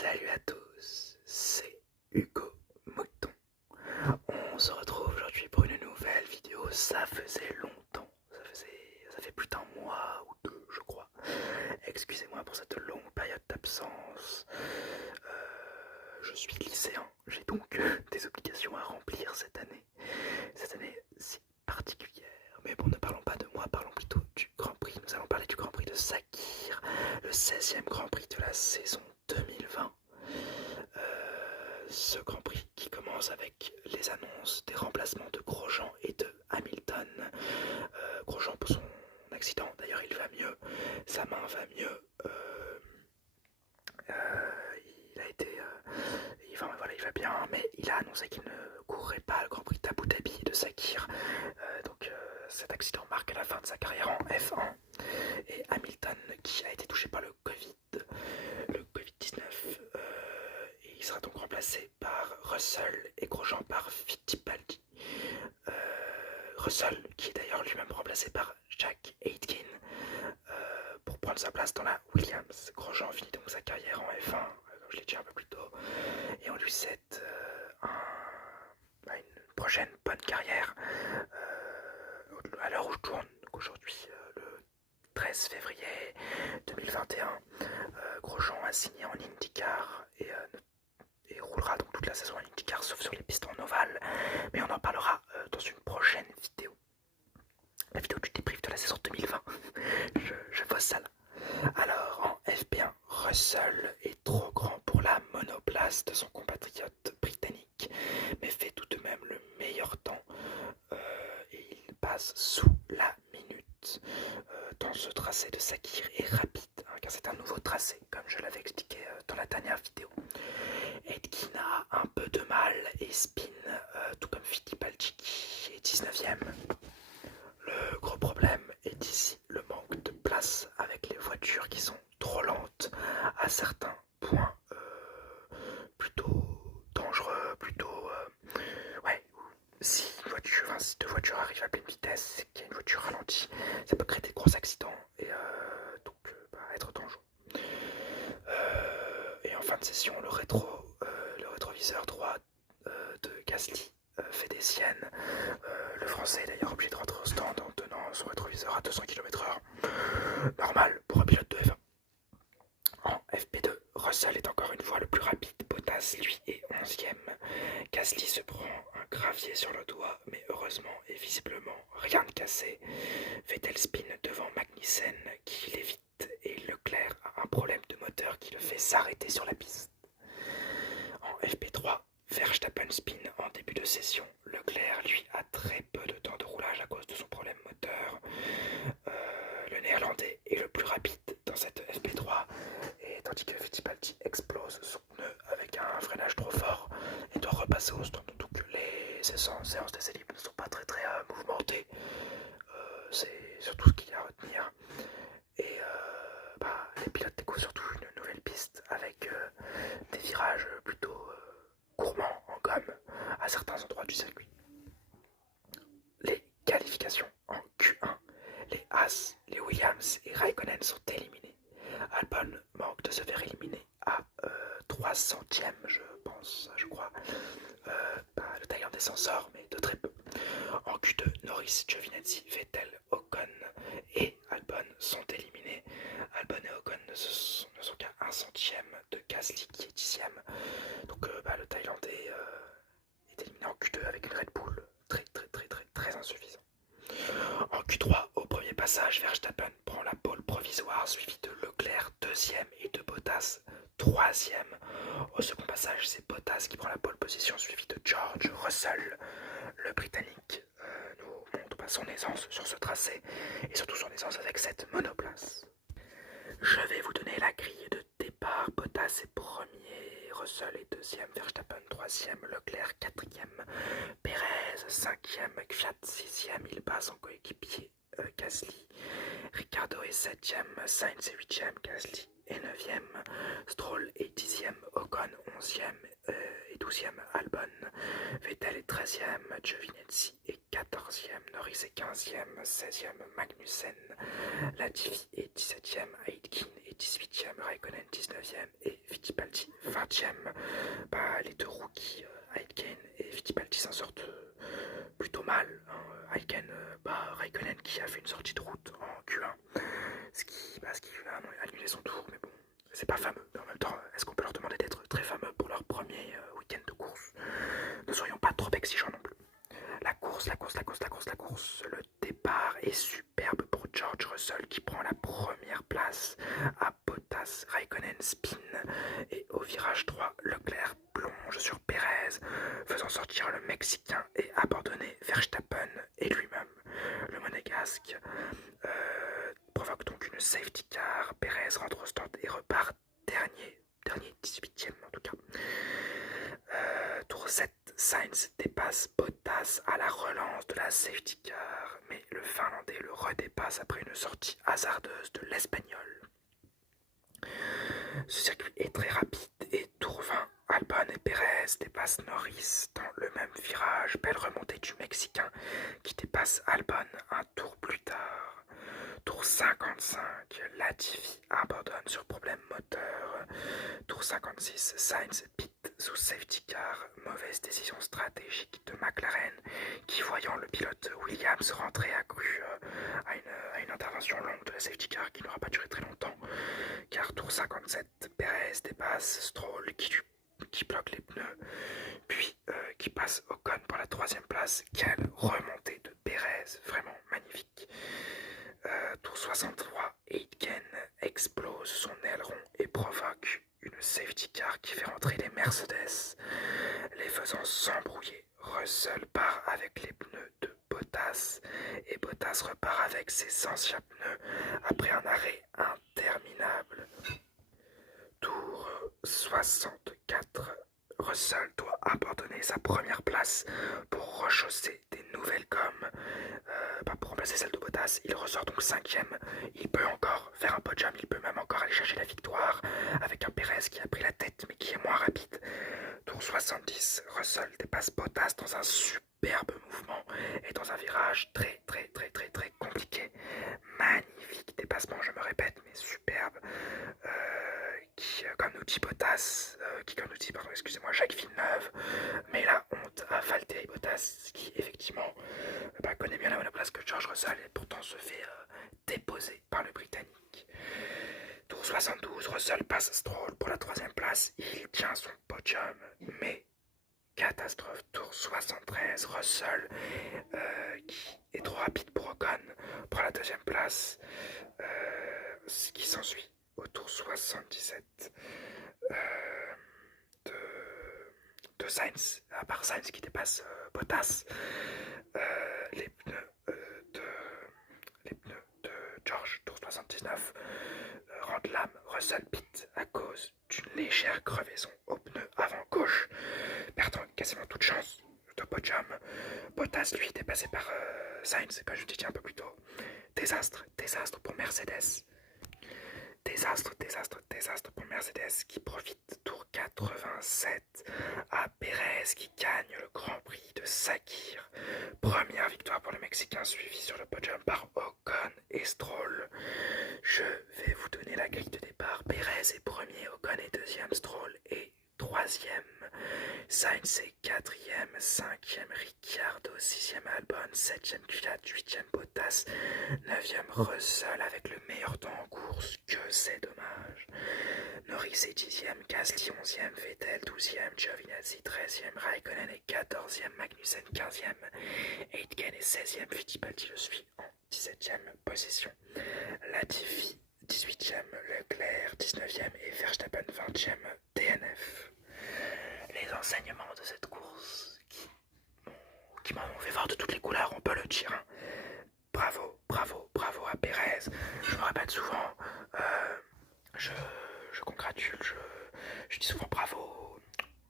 Salut à tous, c'est Hugo Mouton. On se retrouve aujourd'hui pour une nouvelle vidéo. Ça faisait longtemps, ça fait plus d'un mois ou deux, je crois. Excusez-moi pour cette longue période d'absence. Je suis lycéen, j'ai donc des obligations à remplir cette année si particulière. Mais bon, ne parlons pas de moi, parlons plutôt du Grand Prix. Nous allons parler du Grand Prix de Sakhir, le 16e Grand Prix de la saison 2020. Ce Grand Prix qui commence avec les annonces des remplacements de Grosjean et de Hamilton. Grosjean pour son accident, d'ailleurs il va mieux, sa main va mieux. Il va bien, mais il a annoncé qu'il ne courrait pas le Grand Prix d'Abu Dhabi de Sakhir. Cet accident marque la fin de sa carrière en F1. Et Hamilton, qui a été touché par le Covid-19, il sera donc remplacé par Russell et Grosjean par Fittipaldi. Russell, qui est d'ailleurs lui-même remplacé par Jack Aitken, pour prendre sa place dans la Williams. Grosjean finit donc sa carrière en F1, comme je l'ai dit un peu plus tôt, et on lui souhaite une prochaine bonne carrière. À l'heure où je tourne, donc aujourd'hui, le 13 février 2021, Grosjean a signé en IndyCar et roulera donc toute la saison en IndyCar sauf sur les pistes en ovale, mais on en parlera dans une prochaine vidéo. La vidéo du débrief de la saison 2020. je vois ça là. Alors en FP1, Russell est trop grand pour la monoplace de son compatriote britannique, mais fait tout de même le meilleur temps et il passe sous la minute. Dans ce tracé de Sakhir est rapide, car c'est un nouveau tracé, comme je l'avais expliqué dans la dernière vidéo. Aitken a un peu de mal et spin, tout comme Fittipaldi qui est 19ème. Le gros problème est ici le manque de place avec les voitures qui sont trop lentes à certains points plutôt dangereux, si deux voitures arrivent à pleine vitesse, c'est qu'il y a une voiture ralentie, ça peut créer des gros accidents et être dangereux. Et en fin de session, le rétroviseur droit de Gasly fait des siennes. Le français est d'ailleurs obligé de rentrer au stand en tenant son rétroviseur à 200 km/h. Normal pour un pilote de F1. En FP2, Russell est encore une fois le plus rapide. Bottas, lui, est 11ème. Gasly se prend un gravier sur le doigt, mais heureusement et visiblement rien de cassé. Vettel spin devant Magnussen qui l'évite et Leclerc a un problème de moteur qui le fait s'arrêter sur la piste. En FP3, Verstappen spin en début de session. Leclerc, lui, a très peu de temps de roulage à cause de son problème moteur. Le néerlandais est le plus rapide dans cette FP3, et tandis que Fittipaldi explose son pneu avec un freinage trop fort et doit repasser au stand. Donc les séances d'essai libre ne sont pas très mouvementées. C'est surtout ce qu'il y a à retenir. Et les pilotes découvrent surtout une nouvelle piste avec des virages plutôt gourmands en gomme à certains endroits du circuit. Les qualifications en Q1, les Haas, les Williams et Raikkonen sont éliminés. Albon manque de se faire éliminer à 300ème, je crois. Le Thaïlandais s'en sort, mais de très peu. En Q2, Norris, Giovinazzi, Vettel, Ocon et Albon sont éliminés. Albon et Ocon ne sont qu'à 1/100ème de Gasly qui est 10ème. Donc le Thaïlandais est éliminé en Q2 avec une Red Bull très insuffisant. En Q3, au premier passage, Verstappen prend la pole provisoire, suivi de Leclerc 2ème et de Bottas 3ème. Au second passage, c'est Bottas qui prend la pole position, suivi de George Russell. Le Britannique nous montre son aisance sur ce tracé et surtout son aisance avec cette monoplace. Je vais vous donner la grille de départ. Bottas est premier, Russell est deuxième, Verstappen troisième, Leclerc quatrième, Perez cinquième, Kvyat sixième, il bat son coéquipier Gasly. Ricciardo est septième, Sainz est huitième, Gasly est neuvième, Stroll est dixième, Ocon onzième et douzième, Albon. Vettel est 13e, Giovinazzi est 14e, Norris est 15e, 16e, Magnussen, Latifi est 17e, Aitken est 18e, Raikkonen 19e et Fittipaldi 20e. Les deux rookies, Aitken et Fittipaldi s'en sortent plutôt mal. Hein. Aitken, Raikkonen qui a fait une sortie de route en Q1, ce qui a annulé son tour, mais bon, c'est pas fameux. Mais en même temps, est-ce qu'on peut leur demander d'être très fameux pour leur premier week-end de course? Ne soyons pas trop exigeants non plus. La course. Le départ est superbe pour George Russell qui prend la première place à Bottas. Raikkonen spin et au virage 3, Leclerc plonge sur Pérez, faisant sortir le Mexicain et abandonner Verstappen et lui-même. Le Monégasque provoque donc une safety car. Pérez rentre au stand et repart dernier 18e en tout cas. Tour 7, Sainz dépasse Bottas à la relance de la safety car, mais le Finlandais le redépasse après une sortie hasardeuse de l'Espagnol. Ce circuit est très rapide et tour 20, Albon et Pérez dépassent Norris dans le même virage. Belle remontée du Mexicain qui dépasse Albon un tour plus tard. Tour 55, Latifi abandonne sur problème moteur. Tour 56, Sainz pit sous safety car. Mauvaise décision stratégique de McLaren qui, voyant le pilote Williams rentrer, a cru à une intervention longue de la safety car qui n'aura pas duré très longtemps. Car tour 57, Pérez dépasse Stroll qui bloque les pneus, puis qui passe Ocon pour la 3e place. Quelle remontée de Pérez, vraiment magnifique. Tour 63, Aitken explose son aileron et provoque une safety car qui fait rentrer les Mercedes, les faisant s'embrouiller. Russell part avec les pneus de Bottas et Bottas repart avec ses anciens pneus après un arrêt interminable. Tour 64, Russell doit abandonner sa première place pour rechausser des nouvelles gommes. Pour remplacer celle de Bottas, il ressort donc 5e. Il peut encore faire un podium, il peut même encore aller chercher la victoire avec un Pérez qui a pris la tête mais qui est moins rapide. Tour 70, Russell dépasse Bottas dans un superbe mouvement et dans un virage très compliqué. Magnifique dépassement, je me répète, mais superbe. Comme nous dit Bottas, Jacques Villeneuve, mais la honte à Valtteri Bottas, qui effectivement connaît bien la monoplace que George Russell et pourtant se fait déposer par le Britannique. Tour 72, Russell passe Stroll pour la 3e place, il tient son podium, mais catastrophe. Tour 73, Russell qui est trop rapide pour Ocon prend la 2e place. Ce qui s'ensuit au tour 77 de Sainz, à part Sainz qui dépasse Bottas, les pneus de George, tour 79, rendent l'âme. Russell pit à cause d'une légère crevaison au pneu avant gauche, perdant quasiment toute chance de podium. Bottas, lui, dépassé par Sainz, comme je vous disais un peu plus tôt. Désastre pour Mercedes. Désastre pour Mercedes qui profite tour 87 à Pérez qui gagne le Grand Prix de Sakir. Première victoire pour le Mexicain suivi sur le podium par Ocon et Stroll. Je vais vous donner la grille de départ. Pérez est premier, Ocon est 2e, Stroll est 3e, Sainz est 4e, 5e Ricciardo, 6e Albon, 7e Kvyat, 8e Bottas, 9e Russell avec le meilleur temps en course, que c'est dommage. Norris est 10e, Gasly 11e, Vettel 12e, Giovinazzi 13e, Raikkonen est 14e, Magnussen 15e, Aitken est 16e, Fittipaldi le suit en 17e position. Latifi 18e, Leclerc 19e et Verstappen 20e DNF. Les enseignements de cette course qui m'ont fait voir de toutes les couleurs, on peut le dire. Hein. Bravo à Pérez. Je me répète souvent, je congratule, je dis souvent bravo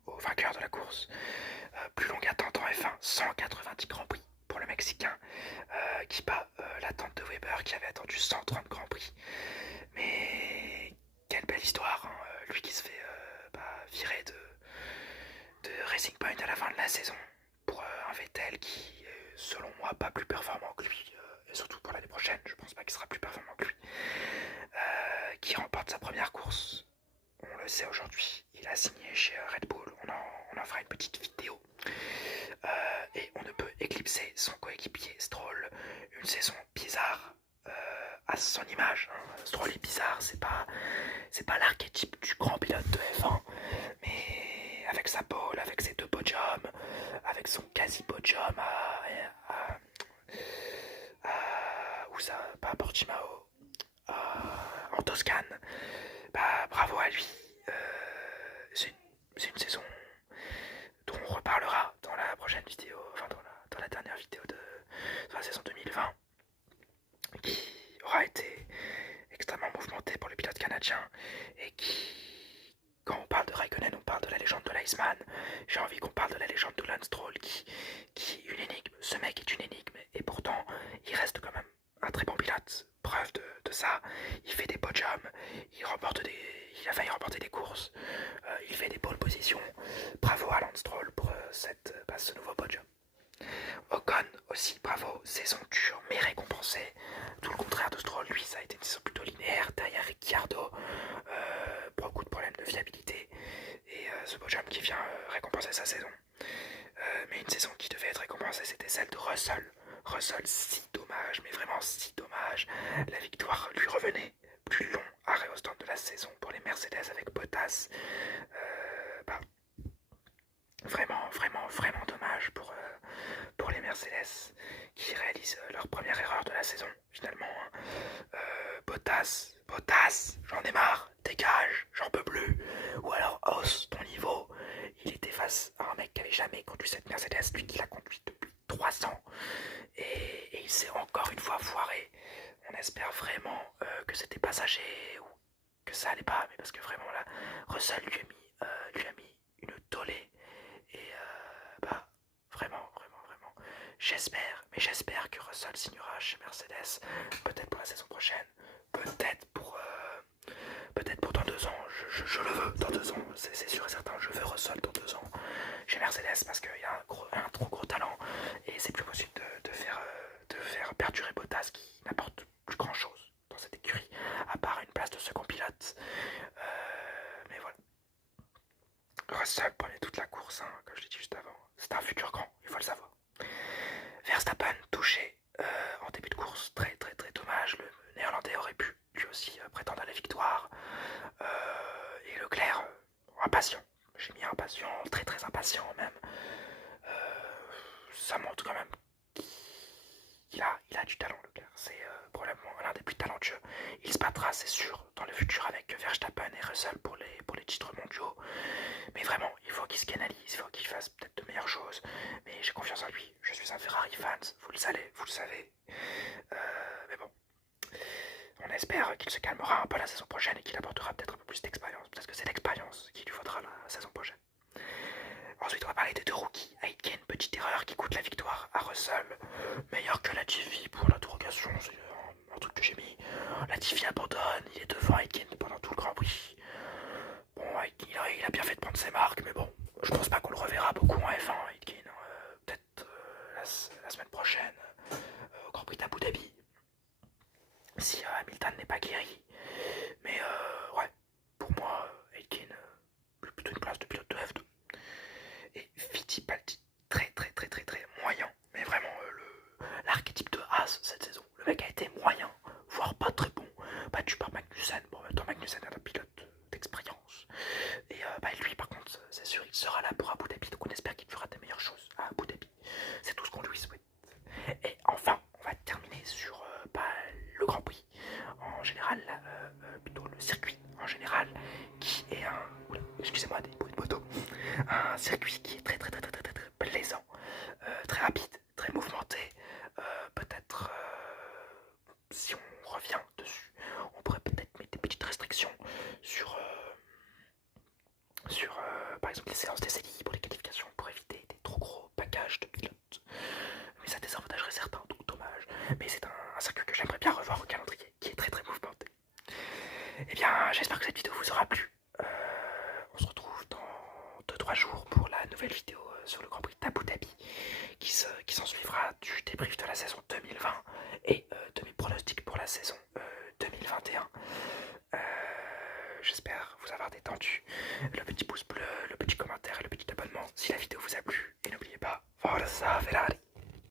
au vainqueur de la course. Plus longue attente en F1, 190 Grands Prix pour le Mexicain, qui bat l'attente de Weber qui avait attendu 130 Grands Prix. Mais quelle belle histoire, hein. Lui qui se fait virer de Racing Point à la fin de la saison pour un Vettel qui est selon moi pas plus performant que lui, et surtout pour l'année prochaine, je pense pas qu'il sera plus performant que lui, qui remporte sa première course. On le sait aujourd'hui, il a signé chez Red Bull. On en fera une petite vidéo. Et on ne peut éclipser son coéquipier Stroll. Une saison bizarre à son image. Stroll est bizarre, c'est pas l'archétype du grand pilote de F1, mais avec sa pole, avec ses 2 podiums, avec son quasi-podium où ça, pas à Portimao, en Toscane, bah bravo à lui. C'est une saison dont on reparlera dans la prochaine vidéo, enfin dans la dernière vidéo de la saison 2020, qui aura été extrêmement mouvementée pour le pilote canadien et qui, quand on parle de Raikkonen, on parle de la légende de l'Iceman. J'ai envie qu'on parle de la légende de Lance Stroll qui est une énigme. Ce mec est une énigme et pourtant il reste quand même un très bon pilote. Preuve de ça, il fait des podiums, il a failli remporter des courses, il fait des pole positions. Bravo à Lance Stroll pour ce nouveau podium. Ocon aussi, bravo, saison dure mais récompensée. Tout le contraire de Stroll, lui, ça a été une saison plutôt linéaire derrière Ricciardo, beaucoup de problèmes de fiabilité. Et ce podium qui vient récompenser sa saison. Mais une saison qui devait être récompensée, c'était celle de Russell. Russell, si dommage, mais vraiment si dommage. La victoire lui revenait plus long arrêt au stand de la saison pour les Mercedes avec Bottas. Vraiment dommage pour les Mercedes qui réalisent leur première erreur de la saison finalement. Bottas, j'en ai marre, dégage, j'en peux plus. Ou alors hausse ton niveau. Il était face à un mec qui avait jamais conduit cette Mercedes, lui qui l'a conduit depuis 3 ans. Et il s'est encore une fois foiré. On espère vraiment que c'était passager ou que ça allait pas, mais parce que vraiment là, Russell lui a mis une tollée. Et vraiment. J'espère que Russell signera chez Mercedes, peut-être pour la saison prochaine, peut-être pour dans 2 ans. Je le veux dans 2 ans, c'est sûr et certain. Je veux Russell dans 2 ans chez Mercedes parce qu'il y a un trop gros talent et c'est plus possible de faire perdurer Bottas qui n'apporte plus grand chose dans cette écurie à part une place de second pilote. Mais voilà. Russell prenait toute la course, comme je l'ai dit juste avant. C'est un futur grand, il faut le savoir. Verstappen touché en début de course, très dommage. Le néerlandais aurait pu lui aussi prétendre à la victoire. Et Leclerc, impatient. J'ai mis impatient, très impatient même. Ça montre quand même qu'il a du talent, Leclerc. C'est probablement l'un des plus talentueux. Il se battra, c'est sûr, dans le futur avec Verstappen et Russell pour les titres mondiaux. Mais vraiment, il faut qu'il se canalise, il faut qu'il fasse peut-être de meilleures choses. Mais j'ai confiance en lui. Je suis un Ferrari fan, vous le savez. Mais bon, on espère qu'il se calmera un peu la saison prochaine et qu'il apportera peut-être un peu plus d'expérience. Peut-être que c'est l'expérience qu'il lui faudra la saison prochaine. Ensuite, on va parler des 2 rookies. Aitken, petite erreur qui coûte la victoire à Russell. Meilleur que Latifi pour l'interrogation, c'est un truc que j'ai mis. Latifi abandonne, il est devant Aitken pendant tout le Grand Prix. Bon, il a bien fait de prendre ses marques, mais bon, je pense pas qu'on le reverra beaucoup en F1, Aitken. Peut-être la semaine prochaine, au Grand Prix d'Abu Dhabi, si Hamilton n'est pas guéri. Mais ouais, pour moi, Aitken, plutôt une place de pilote de F2. Et Fittipaldi, très moyen, mais vraiment l'archétype de Haas cette saison. Le mec a été moyen, voire pas très bon, battu par Magnussen. Bon, en même temps, Magnussen est un pilote d'expérience. Et lui, par contre, c'est sûr, il sera là pour Abu Dhabi, donc on espère qu'il fera des meilleures choses à Abu Dhabi. C'est tout ce qu'on lui souhaite. Et enfin, on va terminer sur le Grand Prix en général, plutôt le circuit en général, qui est excusez-moi des bruits de moto, un circuit qui est très plaisant, très rapide, très mouvementé. Peut-être si on revient dessus, on pourrait peut-être mettre des petites restrictions sur par exemple les séances d'essais libres, les qualifications, pour éviter des trop gros packages de pilotes. Mais ça désavantagerait certains, donc dommage. Mais c'est un circuit que j'aimerais bien revoir au calendrier, qui est très mouvementé. Et bien, j'espère que cette vidéo vous aura plu. On se retrouve dans 2-3 jours pour la nouvelle vidéo sur le Grand Prix d'Abu Dhabi qui s'en suivra du débrief de la saison 2020 et de mes pronostics pour la saison 2021. j'espère vous avoir détendu. Le petit pouce bleu, le petit commentaire et le petit abonnement si la vidéo vous a plu.